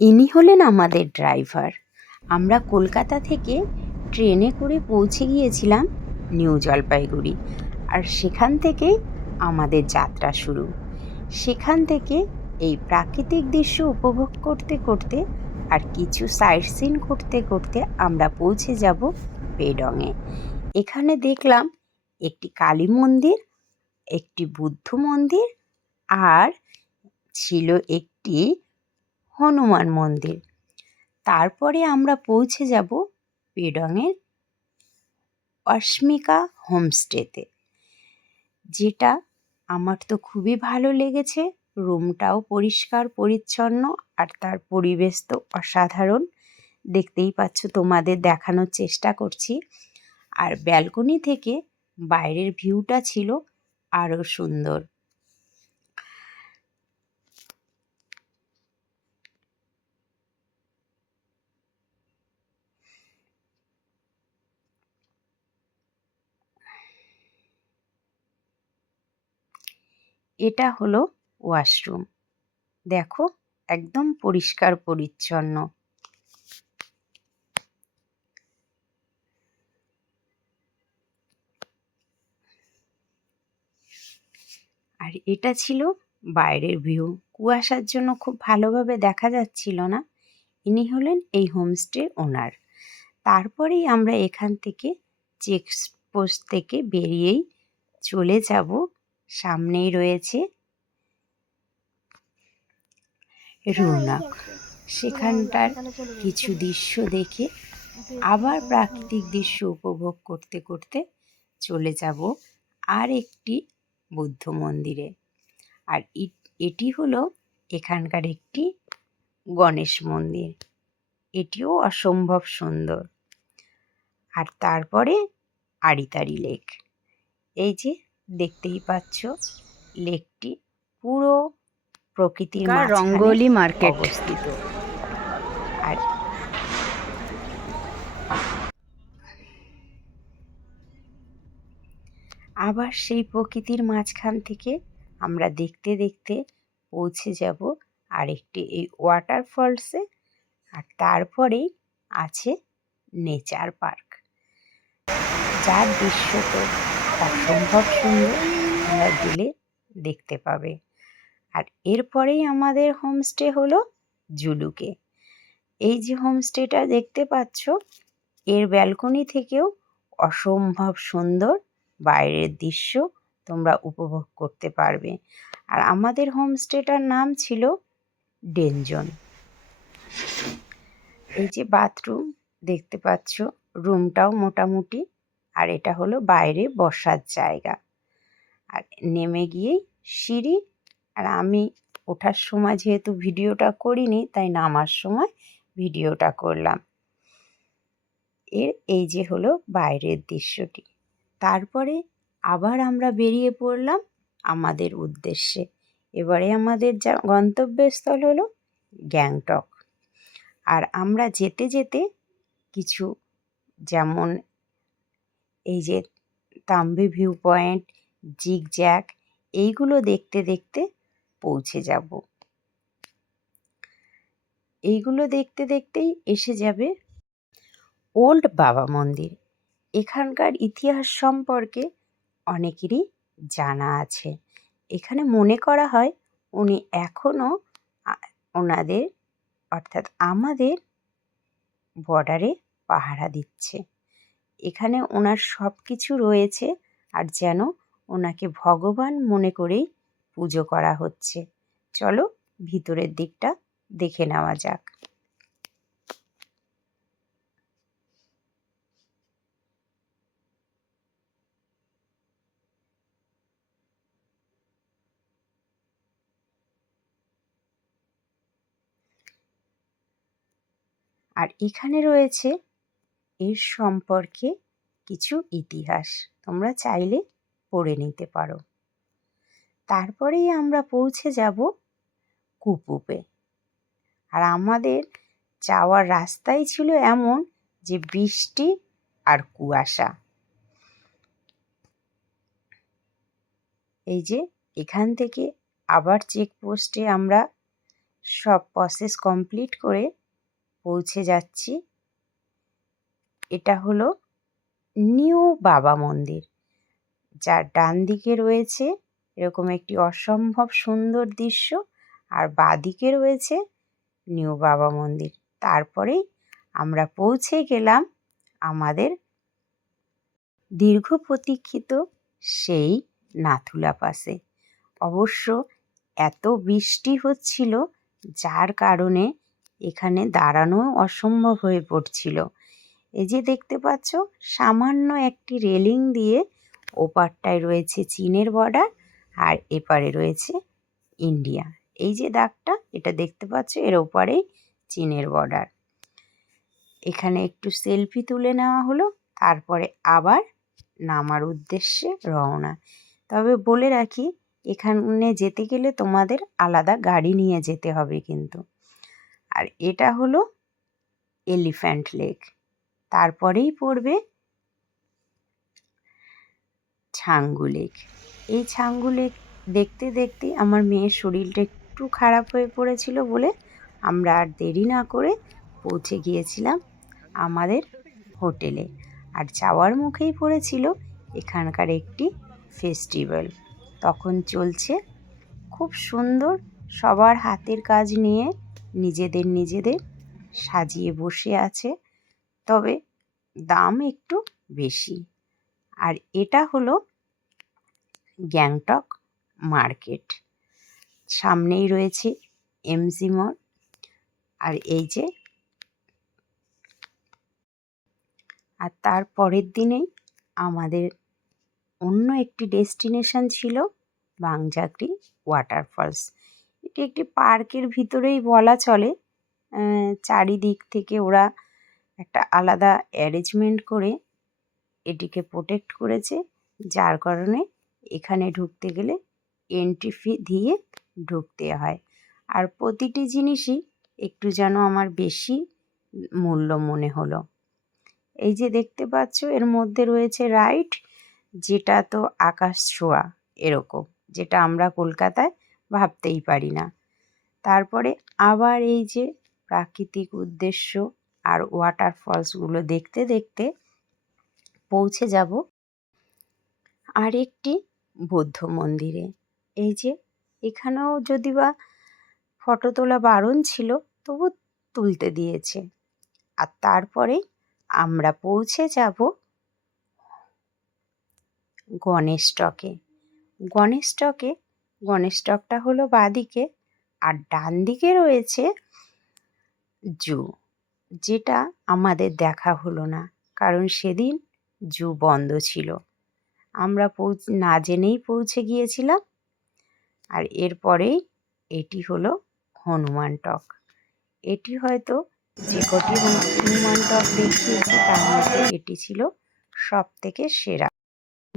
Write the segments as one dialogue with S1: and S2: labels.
S1: ইনি হলেন আমাদের ড্রাইভার। আমরা কলকাতা থেকে ট্রেনে করে পৌঁছে গিয়েছিলাম নিউ জলপাইগুড়ি আর সেখান থেকেই আমাদের যাত্রা শুরু। সেখান থেকে এই প্রাকৃতিক দৃশ্য উপভোগ করতে করতে আর কিছু সাইট সিন করতে করতে আমরা পৌঁছে যাব পেডংয়ে এখানে দেখলাম একটি কালী মন্দির, একটি বুদ্ধ মন্দির আর ছিল একটি হনুমান মন্দির। তারপরে আমরা পৌঁছে যাব পেডংয়ের অস্মিকা হোমস্টেতে, যেটা আমার তো খুবই ভালো লেগেছে। রুমটাও পরিষ্কার, পরিচ্ছন্ন, আর তার পরিবেশ তো অসাধারণ। দেখতেই পাচ্ছ, তোমাদের দেখানোর চেষ্টা করছি। আর ব্যালকনি থেকে বাইরের ভিউটা ছিল আরও সুন্দর। এটা হলো ওয়াশরুম। দেখো, একদম পরিষ্কার পরিচ্ছন্ন। আর এটা ছিল বাইরের ভিউ। কুয়াশার জন্য খুব ভালোভাবে দেখা যাচ্ছিল না। ইনি হলেন এই হোমস্টে ওনার। তারপরেই আমরা এখান থেকে চেক পোস্ট থেকে বেরিয়েই চলে যাব সামনেই রয়েছে। রৌনক সেখানটার কিছু দৃশ্য দেখে আবার প্রাকৃতিক দৃশ্য উপভোগ করতে করতে চলে যাব আর একটি বুদ্ধ মন্দিরে। আর এটি হলো এখানকার একটি গণেশ মন্দির। এটিও অসম্ভব সুন্দর। আর তারপরে আড়িতারি লেক। এই যে দেখতেই পাচ্ছ লেকটি পুরো প্রকৃতির
S2: রঙ্গোলি মার্কেট?
S1: অবস্থিত। আর আবার সেই প্রকৃতির মাঝখান থেকে আমরা দেখতে দেখতে পৌঁছে যাব আরেকটি এই ওয়াটারফলসে আর তারপরেই আছে নেচার পার্ক। যার দৃশ্য তো অসম্ভব সুন্দর তোমরা গেলে দেখতে পাবে। আর এরপরেই আমাদের হোমস্টে হলো জুলুকে। এই যে হোমস্টেটা দেখতে পাচ্ছ, এর ব্যালকনি থেকেও অসম্ভব সুন্দর বাইরের দৃশ্য তোমরা উপভোগ করতে পারবে। আর আমাদের হোমস্টেটার নাম ছিল ডেনজন এই যে বাথরুম দেখতে পাচ্ছ রুমটাও মোটামুটি আর এটা হলো বাইরে বসার জায়গা। আর নেমে গিয়েই সিঁড়ি, আর আমি ওঠার সময় যেহেতু ভিডিওটা করিনি, তাই নামার সময় ভিডিওটা করলাম। এর এই যে হলো বাইরের দৃশ্যটি। তারপরে আবার আমরা বেরিয়ে পড়লাম আমাদের উদ্দেশ্যে। এবারে আমাদের যা গন্তব্যস্থল হলো গ্যাংটক। আর আমরা যেতে যেতে কিছু যেমন এই যে তাম্বি ভিউ পয়েন্ট জিগ জ্যাক এইগুলো দেখতে দেখতে পৌঁছে যাব। এইগুলো দেখতে দেখতেই এসে যাবে ওল্ড বাবা মন্দির। এখানকার ইতিহাস সম্পর্কে অনেকেরই জানা আছে। এখানে মনে করা হয় উনি এখনও ওনাদের অর্থাৎ আমাদের বর্ডারে পাহারা দিচ্ছে। এখানে ওনার সব কিছু রয়েছে আর যেন ওনাকে ভগবান মনে করেই পুজো করা হচ্ছে। চলো ভিতরের দিকটা দেখে নেওয়া যাক। আর এখানে রয়েছে এর সম্পর্কে কিছু ইতিহাস তোমরা চাইলে পড়ে নিতে পারো। তারপরেই আমরা পৌঁছে যাব কুপুপে। আর আমাদের যাওয়ার রাস্তাই ছিল এমন যে বৃষ্টি আর কুয়াশা। এই যে এখান থেকে আবার চেকপোস্টে আমরা সব প্রসেস কমপ্লিট করে পৌঁছে যাচ্ছি। এটা হলো নিউ বাবা মন্দির। যার ডান দিকে রয়েছে এরকম একটি অসম্ভব সুন্দর দৃশ্য আর বাদিকে রয়েছে নিউ বাবা মন্দির। তারপরেই আমরা পৌঁছে গেলাম আমাদের দীর্ঘ প্রতীক্ষিত সেই নাথুলা পাসে। অবশ্য এত বৃষ্টি হচ্ছিল, যার কারণে এখানে দাঁড়ানো অসম্ভব হয়ে পড়ছিল। এই যে দেখতে পাচ্ছ, সামান্য একটি রেলিং দিয়ে ওপারটায় রয়েছে চীনের বর্ডার আর এপারে রয়েছে ইন্ডিয়া। এই যে দাগটা, এটা দেখতে পাচ্ছ, এর ওপারেই চীনের বর্ডার। এখানে একটু সেলফি তুলে নেওয়া হলো, তারপরে আবার নামার উদ্দেশ্যে রওনা। তবে বলে রাখি, এখানে যেতে গেলে তোমাদের আলাদা গাড়ি নিয়ে যেতে হবে কিন্তু। আর এটা হলো এলিফ্যান্ট লেক। তারপরেই পড়বে ছাঙ্গু লেক এই ছাঙ্গু লেক দেখতে দেখতে আমার মেয়ের শরীরটা একটু খারাপ হয়ে পড়েছিল বলে আমরা আর দেরি না করে পৌঁছে গিয়েছিলাম আমাদের হোটেলে। আর যাওয়ার মুখেই পড়েছিল এখানকার একটি ফেস্টিভ্যাল। তখন চলছে খুব সুন্দর সবার হাতের কাজ নিয়ে নিজেদের নিজেদের সাজিয়ে বসে আছে তবে দাম একটু বেশি। আর এটা হলো গ্যাংটক মার্কেট। সামনেই রয়েছে এমজি মল। আর এই যে আর তার পরের দিনেই আমাদের অন্য একটি ডেস্টিনেশন ছিল বাংজাকরি ওয়াটারফলস। এটি একটি পার্কের ভিতরেই বলা চলে। চারিদিক থেকে ওরা একটা আলাদা অ্যারেঞ্জমেন্ট করে এটিকে প্রোটেক্ট করেছে। যার কারণে এখানে ঢুকতে গেলে এন্ট্রি ফি দিয়ে ঢুকতে হয়। আর প্রতিটি জিনিসই একটু যেন আমার বেশি মূল্য মনে হলো। এই যে দেখতে পাচ্ছ, এর মধ্যে রয়েছে রাইড যেটা তো আকাশ ছোঁয়া এরকম, যেটা আমরা কলকাতায় ভাবতেই পারি না। তারপরে আবার এই যে প্রাকৃতিক উদ্দেশ্য আর ওয়াটারফলসগুলো দেখতে দেখতে পৌঁছে যাব আরেকটি বৌদ্ধ মন্দিরে। এই যে, এখানেও যদি বা ফটো তোলা বারণ ছিল, তবু তুলতে দিয়েছে। আর তারপরে আমরা পৌঁছে যাব গণেশ টকে গণেশ টকে গণেশ টকটা হলো বাঁদিকে, আর ডান দিকে রয়েছে জু। যেটা আমাদের দেখা হলো না। কারণ সেদিন জু বন্ধ ছিল। আমরা পৌঁছ, না জেনেই পৌঁছে গিয়েছিলাম। আর এরপরেই এটি হলো হনুমান টক। এটি হয়তো যে কটি হনুমান টক দেখিয়েছি, তার মধ্যে এটি ছিল সব থেকে সেরা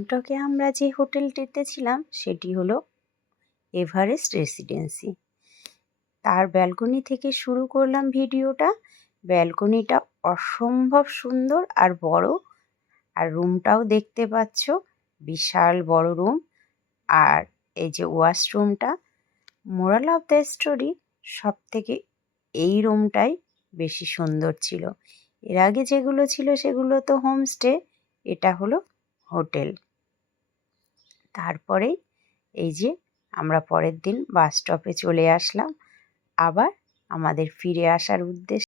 S1: টকে আমরা যে হোটেলটিতে ছিলাম, সেটি হলো এভারেস্ট রেসিডেন্সি। তার ব্যালকনি থেকে শুরু করলাম ভিডিওটা। ব্যালকনিটা অসম্ভব সুন্দর আর বড়। আর রুমটাও দেখতে পাচ্ছ, বিশাল বড় রুম। আর এই যে ওয়াশরুমটা, মোরাল অফ দ্য স্টোরি সব থেকে এই রুমটাই বেশি সুন্দর ছিল। এর আগে যেগুলো ছিল সেগুলো তো হোমস্টে, এটা হলো হোটেল। তারপরেই এই যে আমরা পরের দিন বাস স্টপে চলে আসলাম। আবার আমাদের ফিরে আসার উদ্দেশ্যে